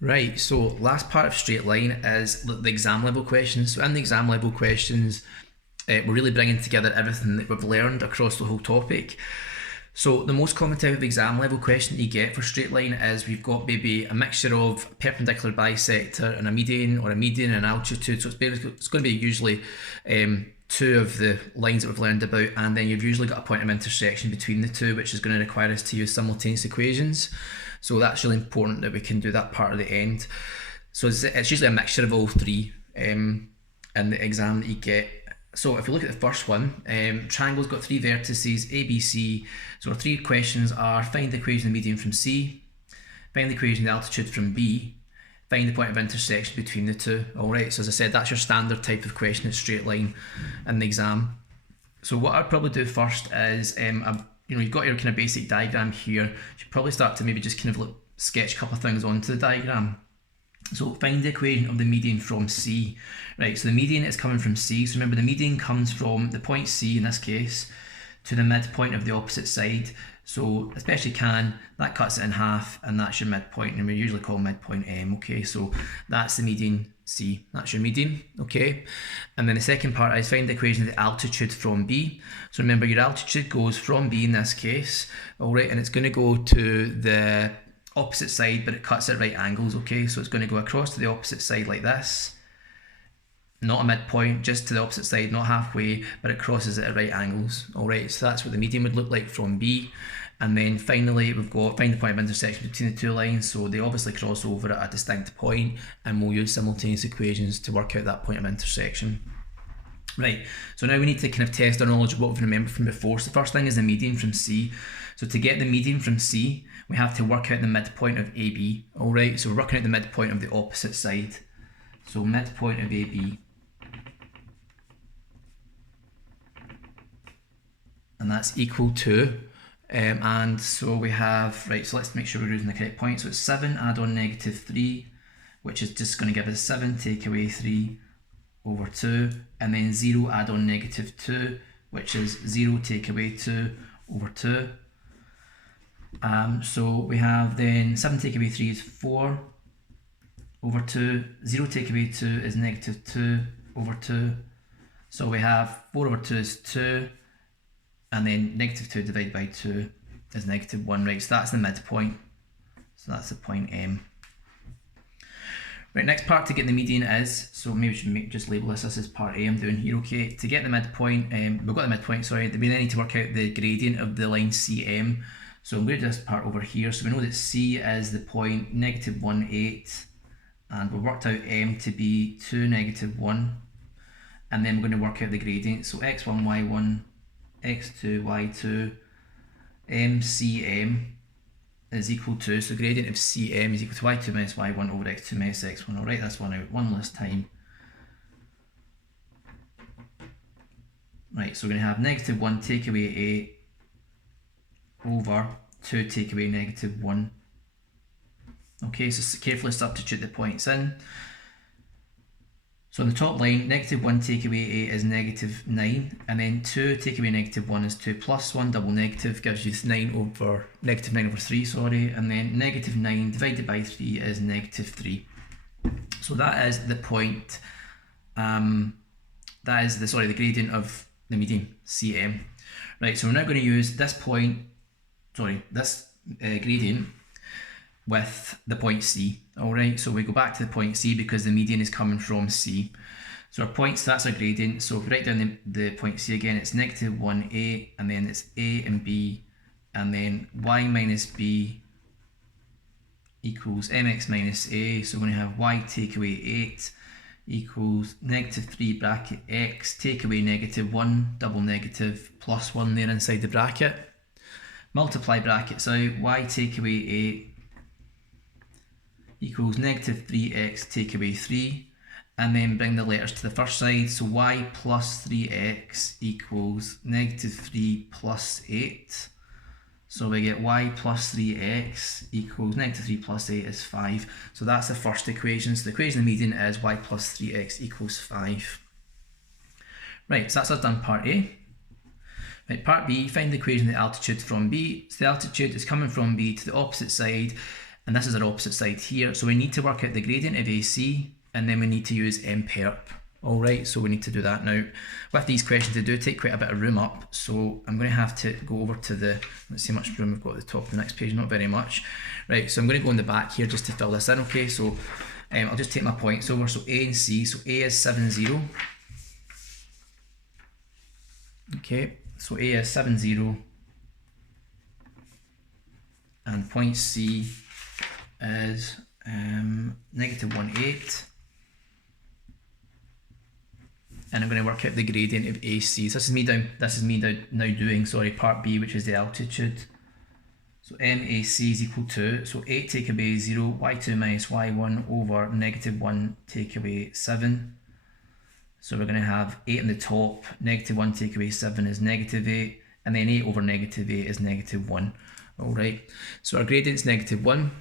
Right, so last part of straight line is the exam level questions. So in the exam level questions, we're really bringing together everything that we've learned across the whole topic. So the most common type of exam level question that you get for straight line is we've got maybe a mixture of perpendicular bisector and a median, or a median and an altitude. So it's going to be usually two of the lines that we've learned about, and then you've usually got a point of intersection between the two, which is going to require us to use simultaneous equations. So that's really important that we can do that part at the end. So it's usually a mixture of all three in the exam that you get. So if you look at the first one, triangle's got three vertices, A, B, C. So our three questions are: find the equation of the median from C, find the equation of the altitude from B, find the point of intersection between the two. Alright, so as I said, that's your standard type of question at straight line in the exam. So what I'd probably do first is, you've got your kind of basic diagram here. You should probably start to maybe just kind of sketch a couple of things onto the diagram. So find the equation of the median from C. Right, so the median is coming from C. So remember, the median comes from the point C in this case to the midpoint of the opposite side. So especially can, that cuts it in half, and that's your midpoint, and we usually call midpoint M. Okay, so that's the median C, that's your median. Okay, and then the second part is find the equation of the altitude from B. So remember, your altitude goes from B in this case, all right, and it's going to go to the opposite side, but it cuts at right angles. Okay, so it's going to go across to the opposite side like this, not a midpoint, just to the opposite side, not halfway, but it crosses it at right angles. Alright, so that's what the median would look like from B. And then finally, we've got find the point of intersection between the two lines. So they obviously cross over at a distinct point, and we'll use simultaneous equations to work out that point of intersection. Right, so now we need to kind of test our knowledge of what we've remembered from before. So the first thing is the median from C. So to get the median from C, we have to work out the midpoint of AB. Alright, so we're working out the midpoint of the opposite side. So midpoint of AB. And that's equal to, and so we have, right, so let's make sure we're using the correct point. So it's 7 add on negative 3, which is just going to give us 7 take away 3 over 2, and then 0 add on negative 2, which is 0 take away 2 over 2. So we have then 7 take away 3 is 4 over 2, 0 take away 2 is negative 2 over 2. So we have 4 over 2 is 2, and then negative 2 divided by 2 is negative 1, right? So that's the midpoint. So that's the point M. Right, next part to get the median is, so maybe we should just label this as part A I'm doing here, okay? To get the midpoint, we've got the midpoint, sorry, we then need to work out the gradient of the line CM. So I'm going to do this part over here. So we know that C is the point negative 1, 8, and we've worked out M to be 2, negative 1. And then we're going to work out the gradient. So x1, y1, x2, y2, mcm is equal to, so gradient of cm is equal to y2 minus y1 over x2 minus x1. I'll write this one out one last time. Right, so we're going to have negative 1 take away 8 over 2 take away negative 1. Okay, so carefully substitute the points in. So on the top line, negative 1 take away 8 is negative 9, and then 2 take away negative 1 is 2 plus 1, double negative, gives you negative 9 over 3, sorry, and then negative 9 divided by 3 is negative 3. So that is the point, that is the gradient of the median, CM. Right, so we're now going to use this gradient with the point C. Alright, so we go back to the point C because the median is coming from C. So our points, that's our gradient. So if we write down the point C again, it's negative 1, 8, and then it's A and B, and then y minus B equals mx minus A. So we're going to have y take away 8 equals negative 3 bracket x take away negative 1, double negative, plus 1 there inside the bracket. Multiply brackets out, y take away 8 equals negative 3x take away 3, and then bring the letters to the first side. So y plus 3x equals negative 3 plus 8. So we get y plus 3x equals negative 3 plus 8 is 5. So that's the first equation. So the equation of the median is y plus 3x equals 5. Right, so that's us done part A. Right, part B, find the equation of the altitude from B. So the altitude is coming from B to the opposite side, and this is our opposite side here. So we need to work out the gradient of AC, and then we need to use MPerp. All right, so we need to do that now. With these questions, they do take quite a bit of room up, so I'm going to have to go over to the, let's see how much room we've got at the top of the next page, not very much. Right, so I'm going to go in the back here just to fill this in, okay? So I'll just take my points over, so A and C, so A is 70. Okay, so A is 70, and point C is -1.8, and I'm going to work out the gradient of AC. So this is me now doing part B, which is the altitude. So MAC is equal to, so 8 take away 0, y2 minus y1 over -1 take away 7. So we're going to have 8 on the top, -1 take away 7 is -8, and then 8 over -8 is -1. Alright, so our gradient's -1.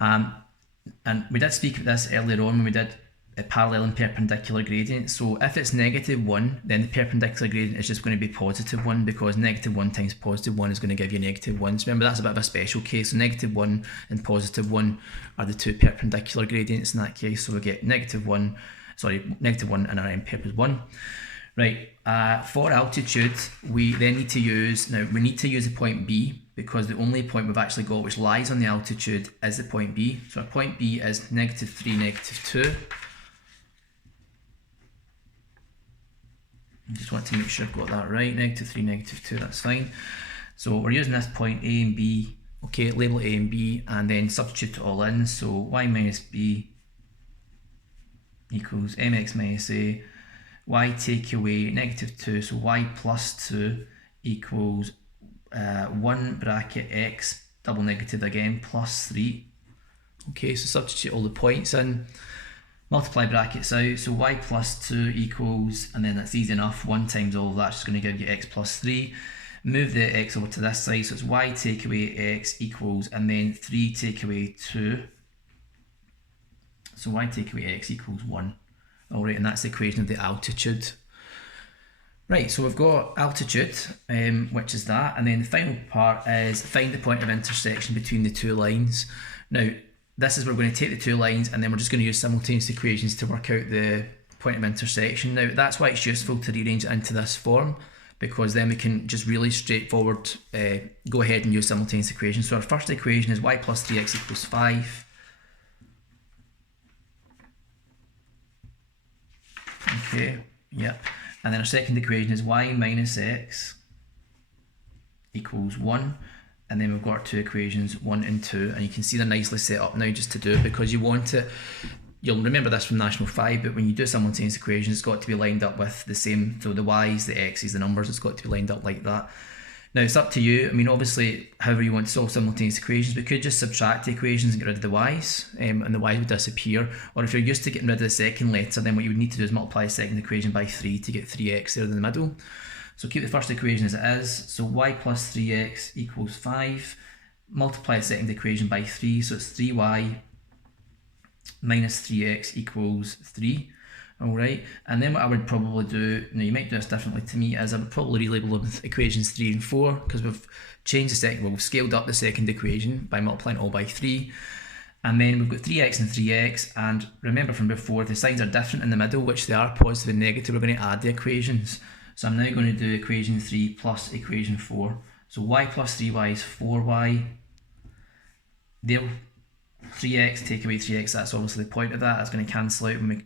And we did speak about this earlier on when we did a parallel and perpendicular gradient. So if it's -1, then the perpendicular gradient is just going to be +1, because -1 times +1 is going to give you -1. So remember, that's a bit of a special case. So -1 and +1 are the two perpendicular gradients in that case. So we get -1 and our MPerp is 1. Right, for altitude, we then need to use, the point B, because the only point we've actually got which lies on the altitude is the point B. So our point B is -3, -2. I just want to make sure I've got that right, -3, -2, that's fine. So we're using this point A and B, okay, label A and B, and then substitute it all in. So y minus B equals mx minus A, y take away -2, so y plus 2 equals 1 bracket x, double negative again, plus 3. Okay, so substitute all the points in, multiply brackets out, so y plus 2 equals, and then that's easy enough, 1 times all of that's just going to give you x plus 3. Move the x over to this side, so it's y take away x equals, and then 3 take away 2. So y take away x equals 1. Alright, and that's the equation of the altitude. Right, so we've got altitude, which is that, and then the final part is find the point of intersection between the two lines. Now, this is where we're going to take the two lines, and then we're just going to use simultaneous equations to work out the point of intersection. Now, that's why it's useful to rearrange it into this form, because then we can just really straightforward go ahead and use simultaneous equations. So our first equation is y plus 3x equals 5. Okay, yep. And then our second equation is y minus x equals 1. And then we've got our two equations, 1 and 2. And you can see they're nicely set up now just to do it, because you want it, you'll remember this from National 5, but when you do simultaneous equations, it's got to be lined up with the same, so the y's, the x's, the numbers, it's got to be lined up like that. Now it's up to you. I mean, obviously, however you want to solve simultaneous equations, we could just subtract the equations and get rid of the y's, and the y's would disappear. Or if you're used to getting rid of the second letter, then what you would need to do is multiply the second equation by 3 to get 3x there in the middle. So keep the first equation as it is. So y plus 3x equals 5. Multiply the second equation by 3, so it's 3y minus 3x equals 3. Alright, and then what I would probably do, now you might do this differently to me, is I would probably relabel them with equations 3 and 4, because we've changed the second, well, we've scaled up the second equation by multiplying all by 3. And then we've got 3x and 3x, and remember from before, the signs are different in the middle, which they are positive and negative. We're going to add the equations. So I'm now going to do equation 3 plus equation 4. So y plus 3y is 4y. There, 3x, take away 3x, that's obviously the point of that. That's going to cancel out when we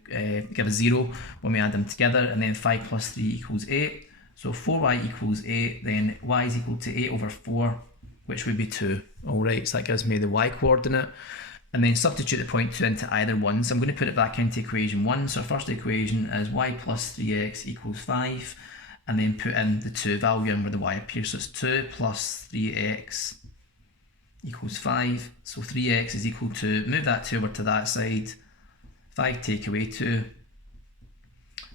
give a 0 when we add them together. And then 5 plus 3 equals 8. So 4y equals 8, then y is equal to 8 over 4, which would be 2. Alright, so that gives me the y coordinate. And then substitute the point 2 into either one. So I'm going to put it back into equation 1. So our first equation is y plus 3x equals 5. And then put in the 2 value in where the y appears. So it's 2 plus 3x equals 5. So 3x is equal to, move that 2 over to that side. 5 take away 2,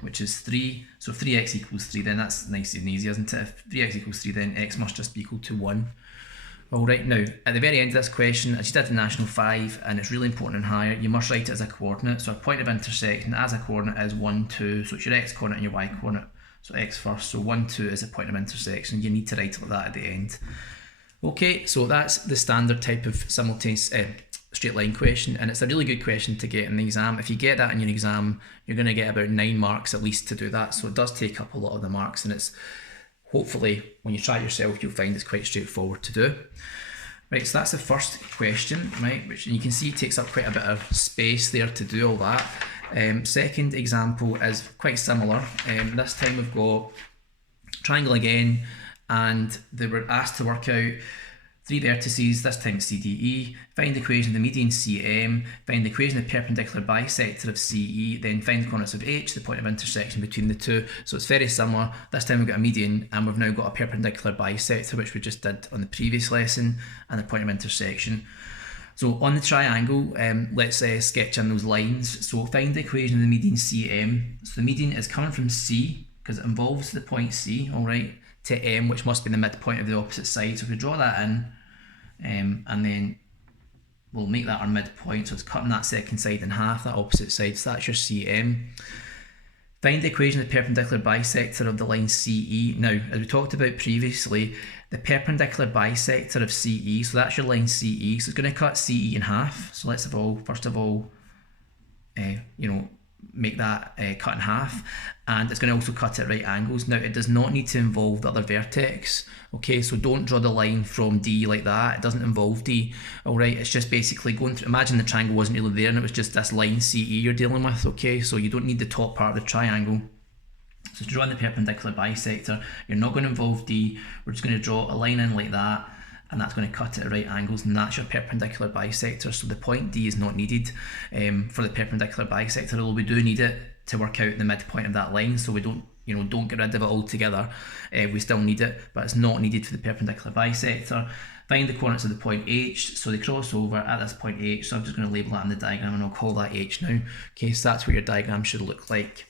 which is 3. So if 3x equals 3, then that's nice and easy, isn't it? If 3x equals 3, then x must just be equal to 1. Alright, now, at the very end of this question, as you did in National 5, and it's really important in higher, you must write it as a coordinate. So our point of intersection as a coordinate is 1, 2. So it's your x coordinate and your y coordinate. So x first, so 1, 2 is a point of intersection. You need to write it like that at the end. Okay, so that's the standard type of simultaneous straight line question, and it's a really good question to get in the exam. If you get that in your exam, you're going to get about 9 marks at least to do that, so it does take up a lot of the marks, and it's hopefully when you try it yourself you'll find it's quite straightforward to do. Right, so that's the first question, right, which you can see takes up quite a bit of space there to do all that. Second example is quite similar. This time we've got triangle again, and they were asked to work out 3 vertices, this time CDE, find the equation of the median CM, find the equation of the perpendicular bisector of CE, then find the coordinates of H, the point of intersection between the two. So it's very similar. This time we've got a median and we've now got a perpendicular bisector, which we just did on the previous lesson, and the point of intersection. So on the triangle, let's sketch in those lines. So find the equation of the median CM. So the median is coming from C, because it involves the point C, all right, to M, which must be the midpoint of the opposite side. So if we draw that in, and then we'll make that our midpoint, so it's cutting that second side in half, that opposite side, so that's your CM. Find the equation of the perpendicular bisector of the line CE. Now, as we talked about previously, the perpendicular bisector of CE, so that's your line CE, so it's going to cut CE in half. So let's first of all, make that cut in half, and it's going to also cut at right angles. Now, it does not need to involve the other vertex, okay, so don't draw the line from D like that. It doesn't involve D, all right, it's just basically going through, imagine the triangle wasn't really there and it was just this line CE you're dealing with, okay, so you don't need the top part of the triangle. So to draw in the perpendicular bisector, you're not going to involve D, we're just going to draw a line in like that, and that's going to cut it at right angles, and that's your perpendicular bisector. So the point D is not needed for the perpendicular bisector, although we do need it to work out the midpoint of that line, so we don't get rid of it altogether. We still need it, but it's not needed for the perpendicular bisector. Find the coordinates of the point H, so they cross over at this point H, so I'm just going to label that in the diagram and I'll call that H now. Okay, so that's what your diagram should look like.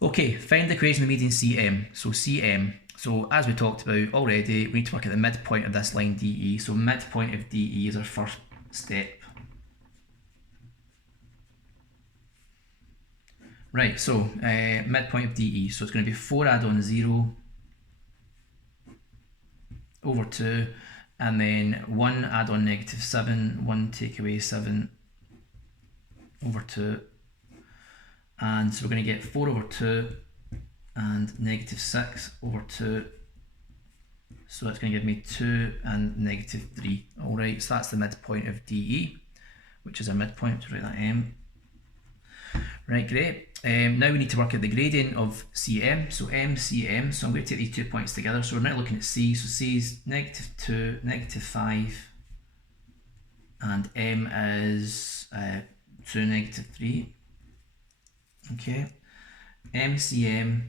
Okay, find the equation of the median CM, so CM. So as we talked about already, we need to work at the midpoint of this line DE. So midpoint of DE is our first step. Right, so midpoint of DE. So it's going to be 4 add on 0 over 2, and then 1 add on negative 7, 1 take away 7 over 2. And so we're going to get 4 over 2 and negative 6 over 2, so that's going to give me 2 and negative 3. Alright, so that's the midpoint of DE, which is our midpoint, to write that M. Right, great. Now we need to work out the gradient of CM, so MCM, so I'm going to take these 2 points together. So we're now looking at C, so C is negative 2, negative 5, and M is 2, negative 3. Okay, MCM,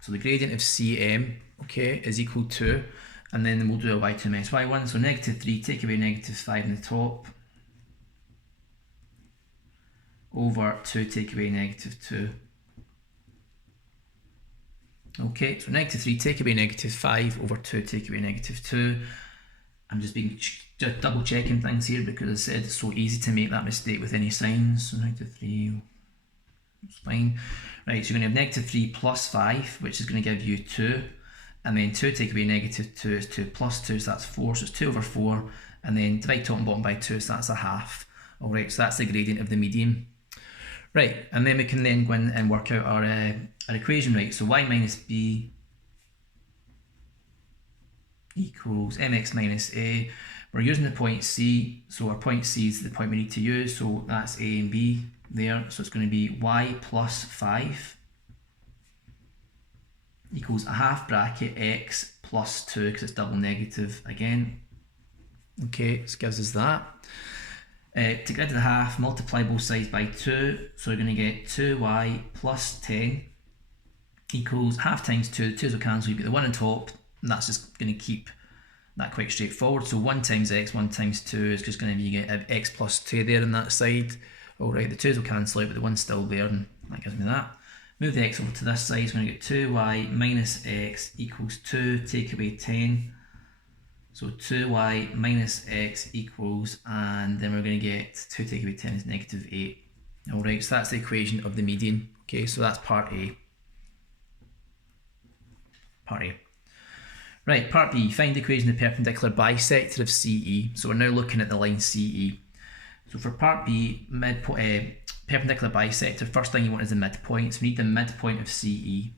so the gradient of CM, okay, is equal to, and then we'll do a y2 minus y1, so negative 3, take away negative 5 in the top, over 2, take away negative 2. Okay, so negative 3, take away negative 5, over 2, take away negative 2. I'm just double checking things here because I said it's so easy to make that mistake with any signs, so negative 3, it's fine. Right, so you're going to have negative 3 plus 5, which is going to give you 2, and then 2 take away negative 2 is 2 plus 2, so that's 4, so it's 2 over 4, and then divide top and bottom by 2, so that's a half. Alright, so that's the gradient of the median. Right, and then we can then go in and work out our equation, right, so y minus b equals mx minus a. We're using the point C, so our point C is the point we need to use, so that's A and B there, so it's going to be y plus 5 equals a half bracket x plus 2, because it's double negative again. Okay, this gives us that. To get rid of the half, multiply both sides by 2, so we're going to get 2y plus 10 equals half times 2, 2's will cancel, you get the 1 on top, and that's just going to keep that quite straightforward. So 1 times x, 1 times 2 is just going to be, you get x plus 2 there on that side. Alright, the 2's will cancel out, but the 1's still there, and that gives me that. Move the x over to this side, so I'm going to get 2y minus x equals 2, take away 10. So 2y minus x equals, and then we're going to get 2 take away 10 is negative 8. Alright, so that's the equation of the median. Okay, so that's part A. Part A. Right, part B, find the equation of the perpendicular bisector of CE. So we're now looking at the line CE. So for part B, perpendicular bisector, first thing you want is the midpoint. So we need the midpoint of CE.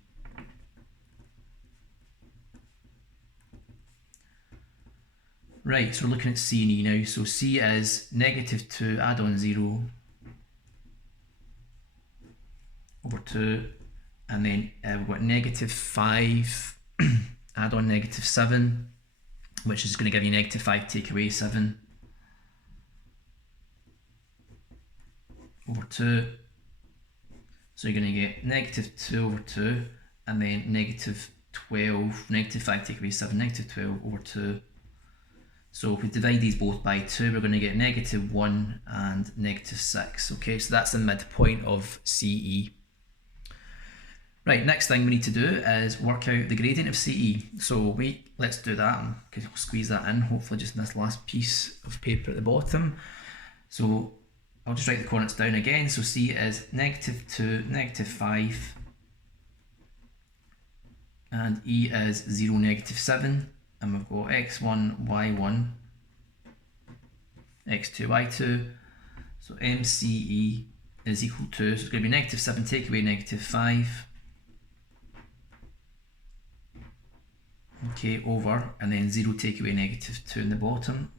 Right, so we're looking at C and E now. So C is -2 add on 0 over 2, and then we've got -5 add on -7, which is going to give you -5 take away 7 over 2. So you're going to get -2 over 2, and then -12, -5 take away 7, -12 over 2. So if we divide these both by 2, we're going to get -1 and -6. Okay, so that's the midpoint of CE. Right, next thing we need to do is work out the gradient of CE. So let's do that, because we'll squeeze that in, hopefully just in this last piece of paper at the bottom. So I'll just write the coordinates down again. So C is -2, -5, and E is 0, -7. And we've got x1, y1, x2, y2. So MCE is equal to, so it's going to be -7 take away -5. Okay, over, and then 0 take away -2 in the bottom.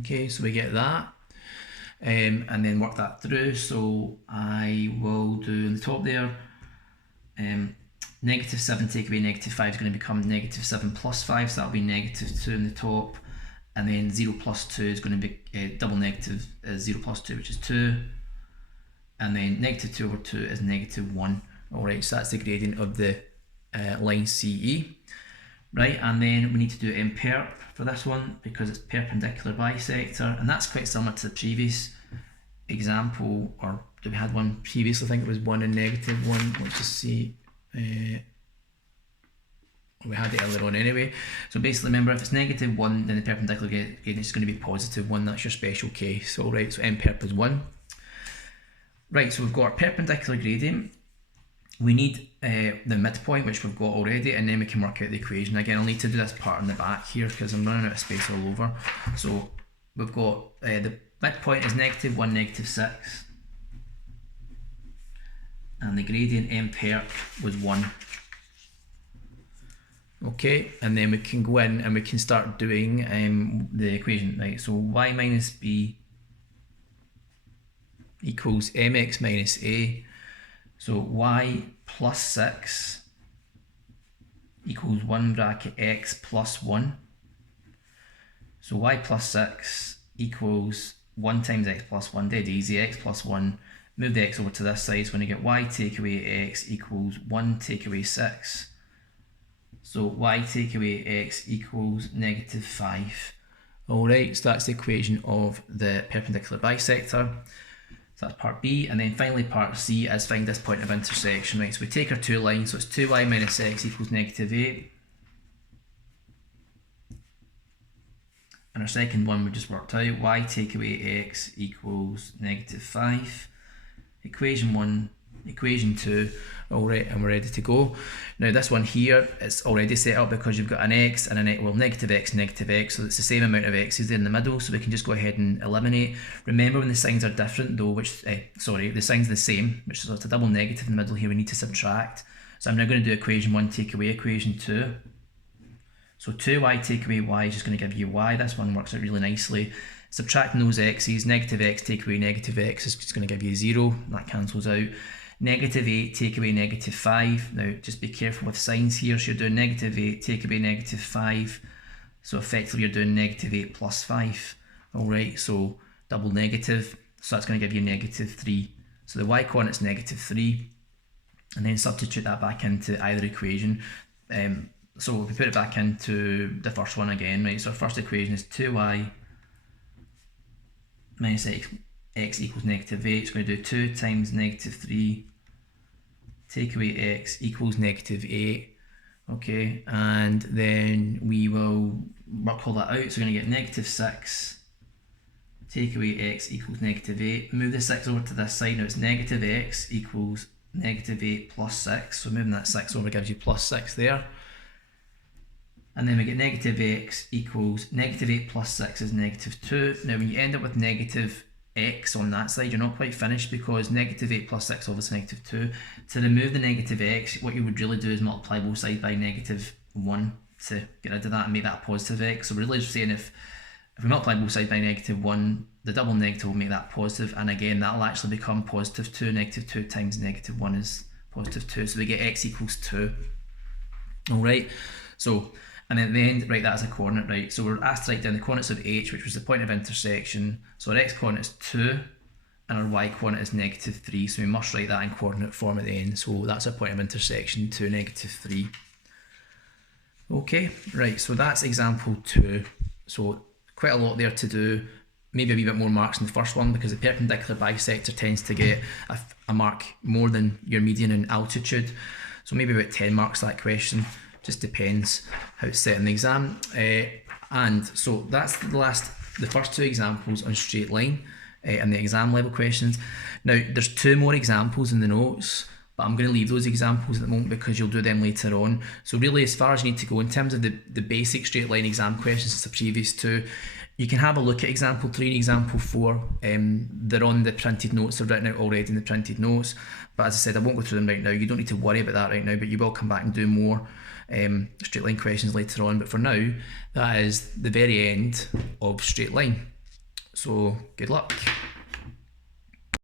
Okay, so we get that. And then work that through. So I will do on the top there, -7 take away -5 is going to become -7 plus 5, so that'll be -2 in the top, and then 0 plus 2 is going to be double negative 0 plus 2, which is 2, and then -2 over 2 is -1. Alright, so that's the gradient of the line CE. Right, and then we need to do MPerp for this one, because it's perpendicular bisector, and that's quite similar to the previous example, or we had one previously, I think it was 1 and -1, let's just see. We had it earlier on anyway. So basically, remember, if it's -1, then the perpendicular gradient is going to be +1. That's your special case. All right, so MPerp is 1. Right, so we've got our perpendicular gradient. We need the midpoint, which we've got already, and then we can work out the equation. Again, I'll need to do this part in the back here because I'm running out of space all over. So we've got the midpoint is -1, -6. And the gradient MPerp was 1. Okay, and then we can go in and we can start doing the equation, right? So y minus b equals mx minus a. So y plus 6 equals 1 bracket x plus 1. So y plus 6 equals 1 times x plus 1, dead easy, x plus 1. Move the x over to this side, so when you get y take away x equals 1 take away 6. So y take away x equals -5. Alright, so that's the equation of the perpendicular bisector. So that's part B, and then finally part C is find this point of intersection, right? So we take our two lines, so it's 2y minus x equals -8. And our second one we just worked out, y take away x equals -5. Equation 1, equation 2, alright, and we're ready to go. Now this one here, it's already set up because you've got an x and an x, well, -x, so it's the same amount of x's there in the middle, so we can just go ahead and eliminate. Remember, when the signs are different though, the sign's the same, which is, it's a double negative in the middle here, we need to subtract. So I'm now going to do equation 1 take away equation 2. So 2y take away y is just going to give you y. This one works out really nicely. Subtracting those x's, -x take away -x is just going to give you 0, that cancels out. -8 take away -5. Now just be careful with signs here, so you're doing -8 take away -5, so effectively you're doing -8 plus 5. Alright, so double negative, so that's going to give you -3. So the y coordinate's -3, and then substitute that back into either equation. So if we put it back into the first one again, right, so our first equation is 2y minus x equals -8, so we're going to do 2 times -3 take away x equals -8. Okay, and then we will work all that out, so we're going to get -6 take away x equals -8. Move the 6 over to this side, now it's -x equals -8 plus 6, so moving that 6 over gives you plus 6 there. And then we get negative x equals negative 8 plus 6 is negative 2. Now when you end up with negative x on that side, you're not quite finished, because negative 8 plus 6 obviously negative 2. To remove the negative x, what you would really do is multiply both sides by negative 1 to get rid of that and make that a positive x. So we're really just saying if we multiply both sides by negative 1, the double negative will make that positive, and again that will actually become positive 2. Negative 2 times negative 1 is positive 2, so we get x equals 2. Alright, so, and then at the end, right, that's a coordinate, right? So we're asked to write down the coordinates of h, which was the point of intersection. So our x coordinate is 2, and our y coordinate is negative 3, so we must write that in coordinate form at the end. So that's our point of intersection, 2, negative 3. Okay, right, so that's example 2. So quite a lot there to do, maybe a wee bit more marks in the first one, because the perpendicular bisector tends to get a mark more than your median in altitude. So maybe about 10 marks that question, just depends how it's set in the exam. And so that's the first two examples on straight line and the exam level questions. Now there's 2 more examples in the notes, but I'm going to leave those examples at the moment because you'll do them later on. So really, as far as you need to go in terms of the basic straight line exam questions, it's the previous 2. You can have a look at example 3 and example 4. They're on the printed notes, they're written out already in the printed notes. But as I said, I won't go through them right now. You don't need to worry about that right now, but you will come back and do more straight line questions later on. But for now, that is the very end of straight line. So good luck.